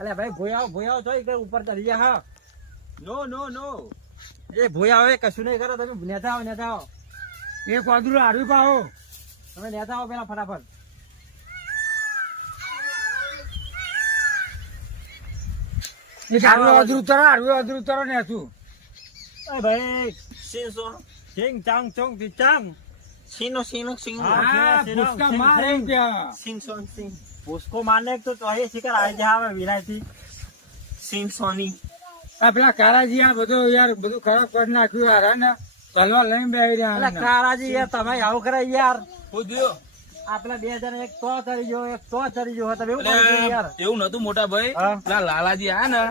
અલે ભાઈ ભોયાઓ છો કે ઉપર ચડી ગયા હા? નો એ ભોયા હવે કશું નહીં કરો, તમે નેતા આવો એ કોદરું હારવી પાવો, તમે નેતા આવો પેલા ફટાફટ. હારવી ઉતરો નેતું. ભાઈ સિંગ ચાંગ ચોંગ ચાંગ સીનો उसको मारने तो चाहिए शिकार आ जावे વિલાયતી સિંગ સોની. આ પેલા કારાજી આ બધું યાર બધું ખરાબ કરી નાખ્યું યાર હે ને, તલવાર લઈને બેહી રહ્યા. એટલે કારાજી યાર તમે આવું કરે યાર. હું થયો આપલા બે જણ એક તો ચડી ગયો તમે એવું કર્યું યાર? એવું નતું મોટા ભાઈ, પેલા લાલાજી આયા ને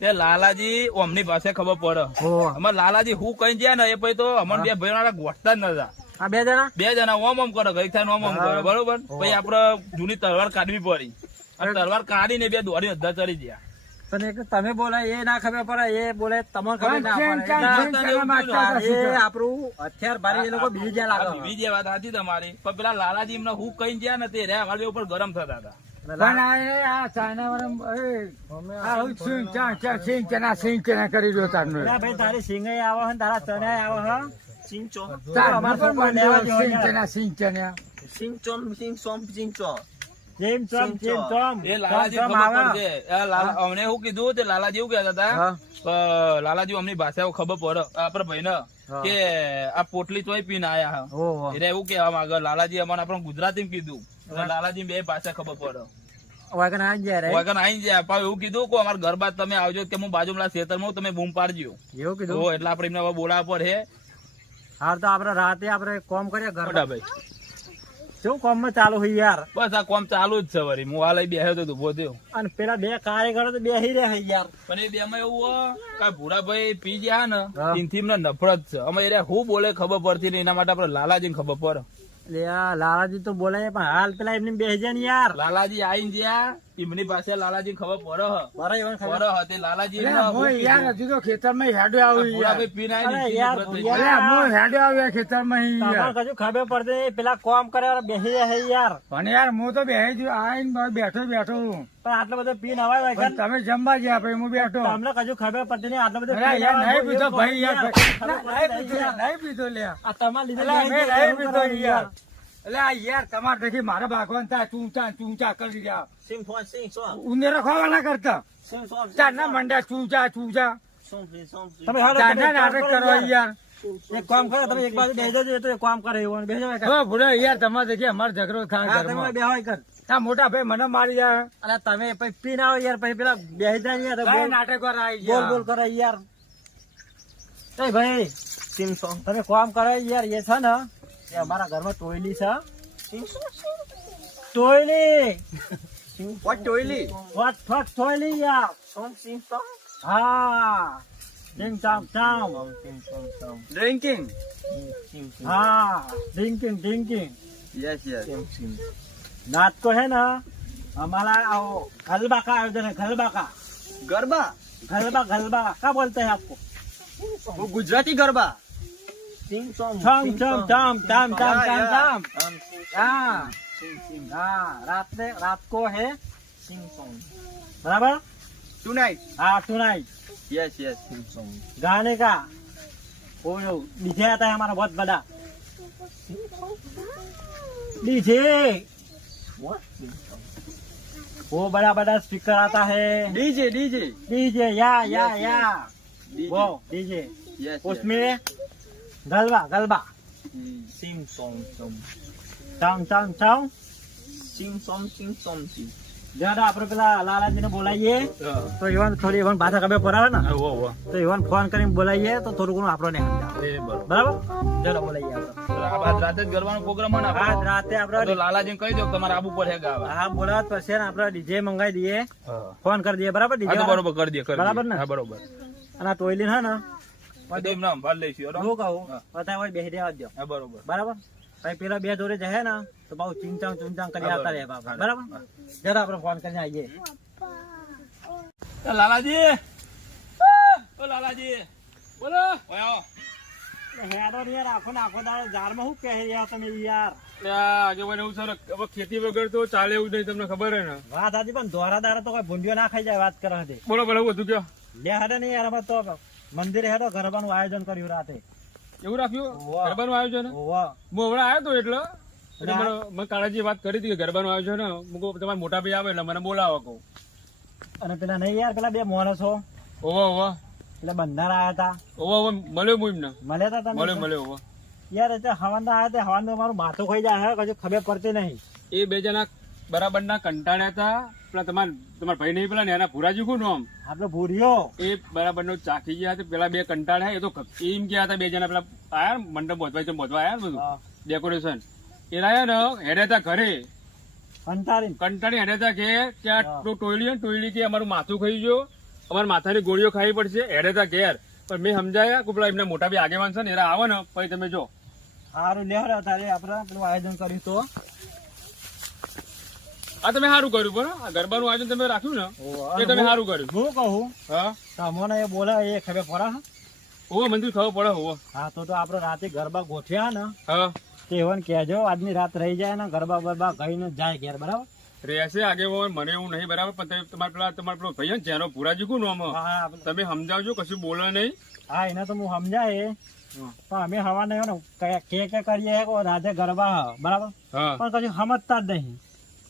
તે લાલાજી અમની પાસે ખબર પડે. અમાર લાલાજી હું કઈ ગયા ને એ પછી તો અમન બે ભાઈ ગોઠતા જ નતા. આ બે જણા ઓમ કરે, ગઈ થાય ઓમ કરે બરોબર. પછી આપડે જૂની તલવાર કાઢવી પડી, તલવાર કાઢીને બે દોડી અધા ચડી ગયા. પણ એક તમે બોલાય એ ના ખબર પડે, એ બોલે તમને ખબર ના પડે. એ આપણું હથિયાર ભારી એ લોકો બીજા લાગે. બીજી વાત સાચી તમારી, પણ પેલા લાલાજી એમને હું કઈ ગયા ને તે રહ્યા અમારી ઉપર ગરમ થતા હતા. કરી રહ્યો ભાઈ, તારી સિંગ આવો ને તારા ચણા આવો હા. અમને શું કીધું તે લાલાજી એવું કહેતા હતા, લાલાજી અમની ભાષા ખબર પડે આપડે ભાઈ ને કે આ પોટલી તોય પીને આયા એટલે એવું કેવા માંગે. લાલાજી અમારે આપણે ગુજરાતી કીધું, લાલાજી બે ભાષા ખબર પડે. વાગન આઈ જાય એવું કીધું કે અમારા ઘર બાદ તમે આવજો કે હું બાજુમાં ખેતરમાં તમે બૂમ પાડજો એવું કીધું. એટલે આપડે એમને બોલાવવા પડે. હાર તો આપડે રાતે આપડે કોમ કરીએ ઘર ભાઈ. શું કોમ માં ચાલુ હોય યાર? બસ આ કોમ ચાલુ જ છે વળી. હું આ લઈ બેહ્યો તો ઉભો થયો અને પેલા બે કારીગરો તો બેહી રહ્યા યાર. પણ એ બે માં એવું કે ભૂરાભાઈ પી ગયા ને એનથી એમને નફરત છે. અમે હું બોલે ખબર પડતી નહીં, એના માટે આપડે લાલાજી ખબર પડે. લાલાજી તો બોલાય પણ હાલ પેલા એમની બેહી જાય ને યાર. લાલાજી આઈ ગયા એમની પાસે લાલાજી ખબર પડે. લાલાજી હજુ તો ખેતર માં હેડો આવ્યો ખેતર માં કજુ ખબર પડતી પેલા કોમ કરે બેસી જાય યાર. પણ યાર હું તો બેસી ગયો આવીને બેઠો પણ આટલો બધો પીન હવાય તમે જમવા ગયા પછી હું બેઠો. તમને કજુ ખબર પડતી નહીં આટલો બધો નહીં પીધો ભાઈ યાર. નહીં પીધો લે તમારે લીધે યાર. એટલે યાર તમારે દેખી મારા ભાગવાન થાય ચૂંચા કરી રહ્યા. ઉંદેરો ખાવાના કરતા ચારના મંડ્યા ચૂંચા તમે નાટક કરો યાર. એક કામ કરો તમે એક બાજુ બેસી જજો, તો કામ કરે એવું બેસજો ભૂલે યાર. તમારે દેખી અમારો ઝઘડો થાય તમે બેહાય કર. હા મોટા ભાઈ મને મારી જાય. અને તમે પછી પીને આવો યાર, પછી પેલા બેસી જાય યાર નાટક બોલ કરે યાર. ભાઈ તમે કામ કરે યાર. એ છે ને અમારા ઘરમાં ટોયલી છે. ટોયલી યાર. હા ડ્રિંકિંગ. હા ड्रिंकिंग यस नाच को है ना हमारा गलबा का आयोजन है. गरबा क्या बोलते हैं आपको? वो गुजराती गरबा. रात को है बराबर. टुनाइट यस गाने का वो डीजे आता है हमारा बहुत बड़ा डीजे. वो बड़ा स्पीकर आता है. डीजे या वो डीजे. उसमें गलबा सिंग सॉन्ग जरा આપડે પેલા લાલાજી ને બોલાવીએ તો ઈવન થોડી ઈવન ભાષા ખબર પડે ને તો ઈવન ફોન કરીને બોલાવીએ તો થોડું ઘણું આપણને બરાબર. જરા બોલાવીએ આપણે રાતે જ ગરબાનો પ્રોગ્રામ હોય ને આજ રાતે આપડે લાલાજી કહી દો તમારે આબુ પડે ગાવા. હા બોલાવત પછી ને આપડે ડીજે મંગાવી દઈએ, ફોન કરી દઈએ બરાબર. ડીજે બરોબર કરી દઈએ બરાબર ને? બરોબર. અને ટોયલી છે ને એમ નામ ભાલ લઈશું હું કહું બધા બેસી દેવા દો બરાબર. પછી પેલા બે જોડે જાય ને તો બહુ ચૂંચામ કરી આવતા રહે બરાબર. જરા આપડે ફોન કરીને આવીએ. લાલાજી બોલો ઓય આવો. હેડો ને યાર આખો ને આખો દાડો ઝાડમાં શું કહે યાર તમે યાર આગેવાન એવું સર હવે ખેતી વગર તો ચાલે એવું નહીં તમને ખબર હે ને વાત હતી પણ દોરા દાડા તો કોઈ ભૂંડિયો ના ખાઈ જાય વાત કરે હતી બોલો બોલો બધું કયો લે હેડે ને યાર અમે તો મંદિરે હેડો ગરબાનું આયોજન કર્યું રાતે એવું રાખ્યું વાહ. ગરબાનું આયોજન વાહ હું હમણાં આવ્યો તો એટલે મેં કાળાજી વાત કરી હતી કે ગરબાનું આયોજન હે. હું કહું તમારા મોટા ભાઈ આવે એટલે મને બોલાવો કહું અને પેલા નહીં યાર પેલા બે માણસો ઓવા ઓવા એટલે બંધાર આયા હતા ઓવા ઓવા મળ્યો હું એમને મળ્યા હતા તમે મળ્યો ઓવા યાર એટલે હવાના આયા તે હવાનું મારું માથું ખાઈ જાય હે કશું ખબર પડતી નહીં એ બે જણા બરાબર ના કંટાળ્યા હતા પેલા તમારા ભાઈ નહીં પેલા ને એના ભુરાજી કોણ નામ આપડે ભૂરિયો એ બરાબર નો ચાખી ગયા હતા પેલા બે કંટાળ્યા એ તો એમ ગયા હતા બે જણા પેલા આયા ને મંડપ બોધવા આયા ને બધું ડેકોરેશન એ રહ્યા ને હેડ્યા ઘરે કંટાળી હેડ્યા કે ત્યાં ટોયલી કે અમારું માથું ખાઈ ગયો અમારે માથાની ગોળીઓ ખાવી પડશે હેડ્યા ઘેર પણ મેં સમજાયા કે પેલા એમના મોટા બી આગેવાન છે ને એરા આવે ને પછી તમે જો સારું લેવડે તારે આપડે પેલું આયોજન કર્યું તો આ તમે સારું કર્યું બરો આ ગરબાનું આયોજન તમે રાખ્યું ને એ તમે સારું કર્યું હું કહું હા તમને એ બોલે એ ખબર પડે હોવો મંદિર ખબર પડે હોવો હા તો આપડે રાતે ગરબા ગોઠવ્યા ને હા તે એવન કહેજો આજની રાત રહી જાય ને ગરબા બરબા ગઈને જાય ઘેર બરાબર રહેશે આગેવાન મને એવું નહીં બરાબર પણ તમારે પેલો ભાઈ ને જેનો ભુરાજી કોણ નામ હા તમે સમજાવજો કશું બોલે નહીં હા એને તો હું સમજાય પણ અમે હવા નહીં ને કે કરીએ રાતે ગરબા બરાબર હા પણ કશું સમજતા જ નહીં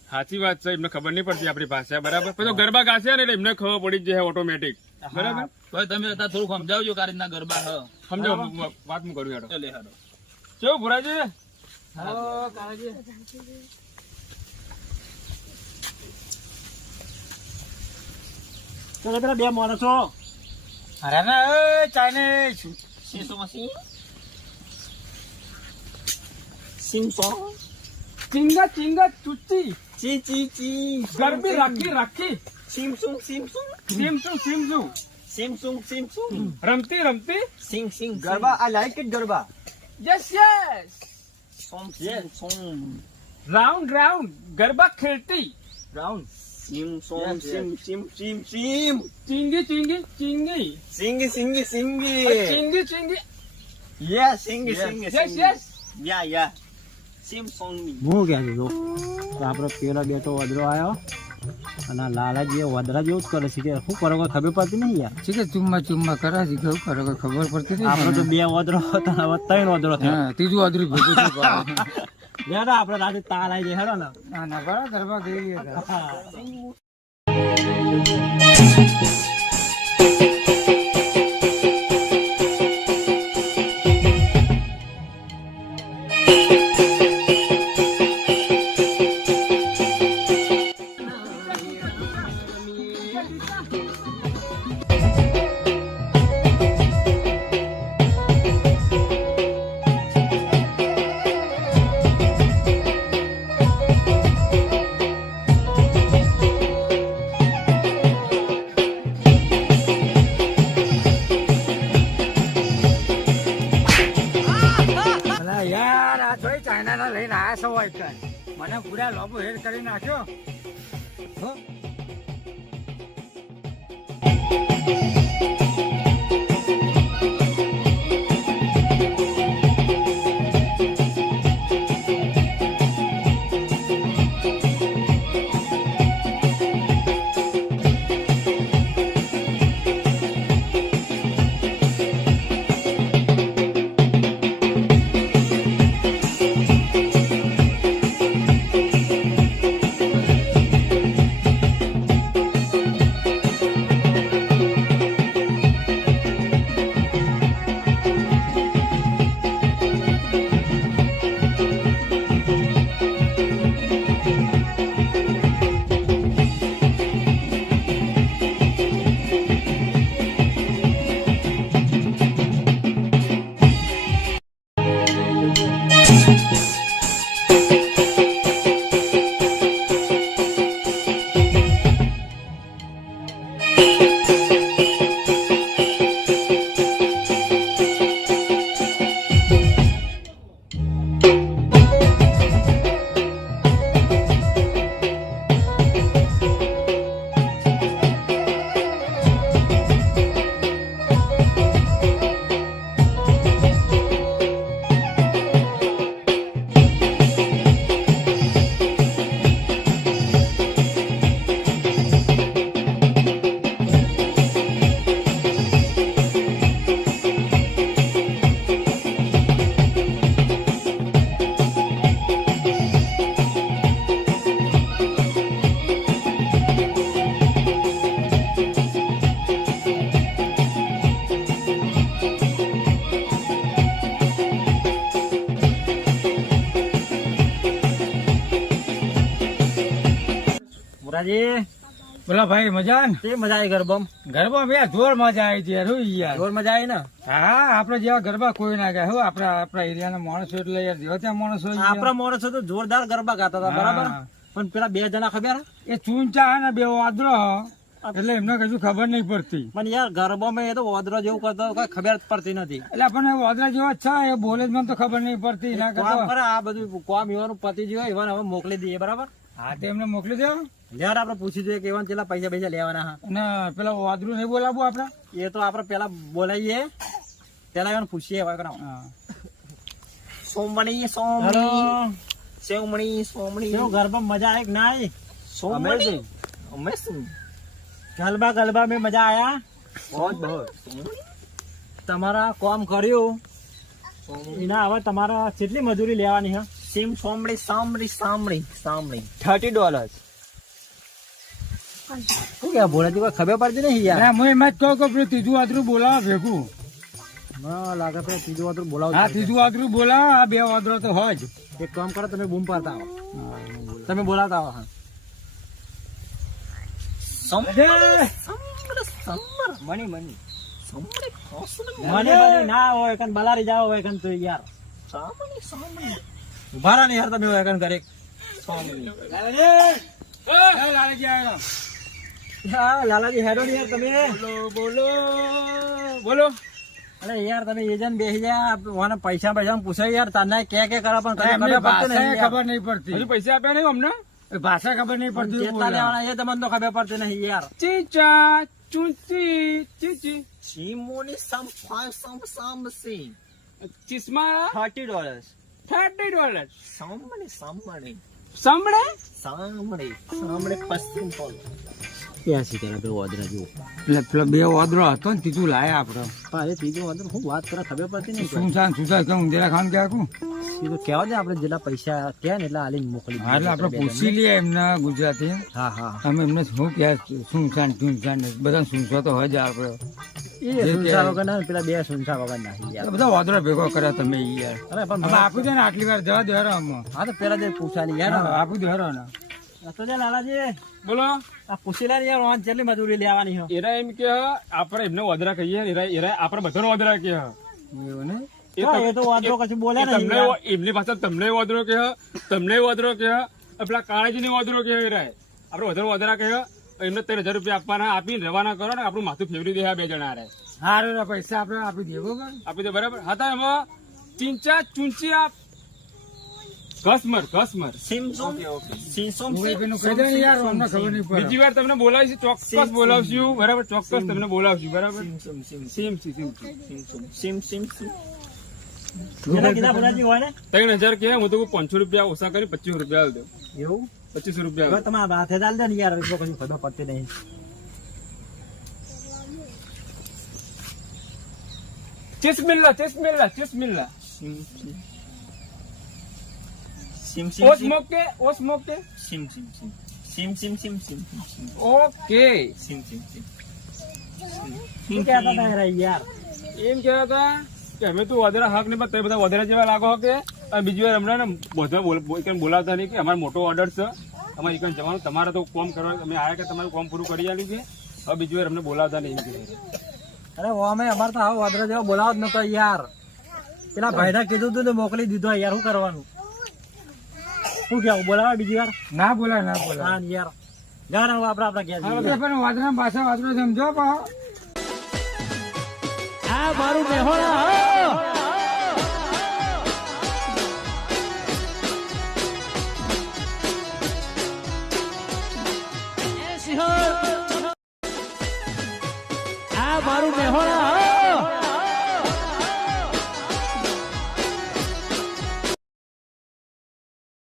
સાચી વાત છે એમને ખબર નહીં પડતી આપણી ભાષા બરાબર પછી ગરબા ગાશે ને એટલે એમને ખબર પડી જ જાય ઓટોમેટિક બરાબર ભાઈ તમે અત્યારે થોડુંક સમજાવજો કે આ રીતના ગરબા હ સમજો વાત હું કરું હેડો ચાલે હારો. કેવું ભુરાજી ચાલો પેલા બે માણસો અરે ના ચાઇનીઝ ચિંગા ચિંગા ચુચ્ચી ચી ચી ચી ગરબી રાખી સિમસુંગ સિમસું રમતી સિંગ સિંગ garba I like it garba yes round garba ખેલતી રાઉન્ડ સિમ સોમ સિમ સિમ સિમ સિમ ચિંગી સિંગી યસ સિંગી યસ યા સિમ સોંગ હું કહે છું તો આપડે પેલો બેટો વદરો આવ્યો અને લાલાજી વદરા જેવું જ કરે છે કે શું કરો કોઈ ખબર પડતી નહીં યાર છે કે ચુમ્મા કરે છે કેવું કરે કોઈ ખબર પડતી નહીં આપડે તો બે વદરો હતા હવે ત્રણ વદરો થયો ત્રીજું અધરું ભેગું થયું યાર આપડે રાતે તાલ આવી જાય હેડો ને ના બરાબર ગરબા ગઈ યાર આ જોઈ ચાઇના ના લઈને આયા છો હોય કઈ મને પૂરા લોબો હેર કરી નાખ્યો લાલાજી બોલા ભાઈ મજા ને કેવી મજા આવી ગરબામાં? ગરબા બે જોર મજા આવી હતી યાર હું યાર જોર મજા આવી ને? હા આપડે જેવા ગરબા કોઈ ના ગયા હું આપડા એરિયાના માણસો એટલે યાર જેવા ત્યાં માણસો આપણા માણસો તો જોરદાર ગરબા ગાતા હતા બરાબર, પણ પેલા બે જણા ખબર એ ચૂંચા હે ને બે વાદળો એટલે એમને કશું ખબર નહીં પડતી. પણ યાર ગરબામાં એ તો વાદરો જેવું કરતો કઈ ખબર જ પડતી નથી. એટલે આપણને વાદળા જેવા જ છે એ બોલે જ મને તો ખબર નહીં પડતી ના કામ કરતો. કરે આ બધું કામ એવાનું પતિ જેવું હોય એવાને હવે મોકલી દઈએ બરાબર. હા તે એમને મોકલી દેવો યાર આપડે પૂછી જોઈએ કે એવાને કેટલા પૈસા લેવાના હા. અને પેલા વાદળું નહીં બોલાવવું આપડે એ તો આપડે પેલા બોલાવીએ, પેલા એવાને પૂછીએ હવે કરાવો. સોમણી હેલો, સોમણી સોમણી કેવું ગરબા મજા આવી કે ના આવી? સોમણી અમે શું ગરબા મેં મજા આયા? બહુ તમારા કામ કર્યું એના હવે તમારા કેટલી મજૂરી લેવાની છે? સિમ સોમણી સાંભળી સાંભળી સાંભળી $30. શું કે ભોળાજી કોઈ ખબર પડતી નહીં યાર. હું એમ જ કહું કે પેલું ત્રીજું વાદળું બોલાવો ભેગું. ના લાગે તો ત્રીજું વાતરું બોલાવો. હા ત્રીજું વાદળું બોલાવો, આ બે વાદળો તો હોય જ. એક કામ કરો, તમે બૂમ પાડતા આવો, તમે બોલાવતા આવો. હા મણી મણી મને બધી ના હોય કન બલારી જાવ હોય કન તો યાર સાંભળી સાંભળી ઉભા રહો ને યાર તમે હોય કન ઘરે. હા લાલાજી હેડો ને યાર તમે. બોલો બોલો. અરે યાર તમે એજન્ટ બેસી જા, મને પૈસા પૂછાય યાર, તને કે કરો પણ તને એમને ખબર પડતી ભાષા નહીં યાર. ખબર નહીં પડતી. હજુ પૈસા આપ્યા નહીં અમને? એ ભાષા ખબર નહીં પડતી. કેટલા લેવાના એ તમને તો ખબર પડતી નહીં યાર. ચીચા ચૂંચી ચીચી ચીમોની સમ સાંભળી ચિસ્મા $30 $30. સાંભળી સાંભળી સાંભળે સાંભળી સાંભળી પશ્ચિમ પોલ પેલો બે વાદળો હતો ને ત્રીજું લાયા આપડે. એ ત્રીજું વાંધો હું વાત કરે ખબર પડતી નહીં. સુનસાન સુધા કે ઊંધેરા ખાન ક્યાં એ તો કહેવા દે આપણે જેટલા પૈસા કે ને એટલા હાલી મોકલી હા એટલે આપડે પૂછી લઈએ એમના ગુજરાતી. હા હા અમે એમને શું કહે સુનસાન બધા સુનસા તો હોય જ આપડે. એ સુનસા વગર ના પેલા બે સુનસા વગર ના યાર. બધા વાદળો ભેગો કર્યા તમે યાર. અરે પણ હવે આપી દે ને આટલી વાર જવા દે હરો આમાં. હા તો પેલા જે પૂછાલી યાર. આપી દે હરો ને. તો જે લાલાજી બોલો. આ પૂછી લે યાર વાંચ કેટલી મજૂરી લેવાની છે. એરા એમ કે આપણે એમને વદરા કહીએ, એરા આપણે બધાનો વદરા કે એવું ને એ હા, એ તો વાંધો કશું બોલે નહીં તમને યાર. એમની પાસે તમને વદરો કે તમને વદરો કે પેલા કાળાજી ને વદરો કે એરા આપણે વધારે વદરા કે એમને 13,000 રૂપિયા આપવાના, આપીને રવાના કરો ને આપણું માથું ફેવરી દે આ બે જણા રે. હારું ને પૈસા આપડે આપી દે બરોબર. આપી દે બરાબર. હા તો એમાં ચીંચા ચૂંચી આપ ઘસમર સિમ સોમ સિમ સોમ હું એનું કહી દે ને યાર અમને ખબર નહીં પડે. બીજી વાર તમને બોલાવીશું, ચોક્કસ બોલાવશું બરાબર, ચોક્કસ તમને બોલાવશું બરાબર. સિમ સીમ સિમ કેટલા કીધા ભોલાજી હોય ને 3,000 કે હું તો 500 રૂપિયા ઓછા કરી 25 રૂપિયા આલ દઉં. એવું 2500 રૂપિયા હવે આલ. તમારા હાથે ચાલ દે ને યાર, એટલો કશું ખબર પડતી નહીં. ચિસ્મિલ્લા સિમ ઓસ મોકે સિમ ઓકે. સિમ શું કહેતા હતા યાર? એમ કહેતા હતા કે અમે તો વધારે હક નહીં, પણ તમે બધા વધારે જેવા લાગો કે અને બીજી વાર હમણાં ને બધા બોલાવતા નહીં કે અમારો મોટો ઓર્ડર છે, અમારે એક જવાનું, તમારે તો કોમ કરવા અમે આવ્યા કે તમારું કોમ પૂરું કરી આલ્યું છે, હવે બીજી વાર અમને બોલાવતા નહીં. અરે અમે અમારે તો આવો વાદળો જેવો બોલાવો જ નતો યાર. પેલા ભાઈને કીધું તું ને મોકલી દીધો યાર, શું કરવાનું? શું કેવું બોલાવે બીજી વાર? ના બોલાય ના બોલાય. હા યાર જાણ હવે આપડા ઘેર જઈએ. એ પણ વાદળા પાછા વાદળો સમજો પાછો. આ મારું મેહોણા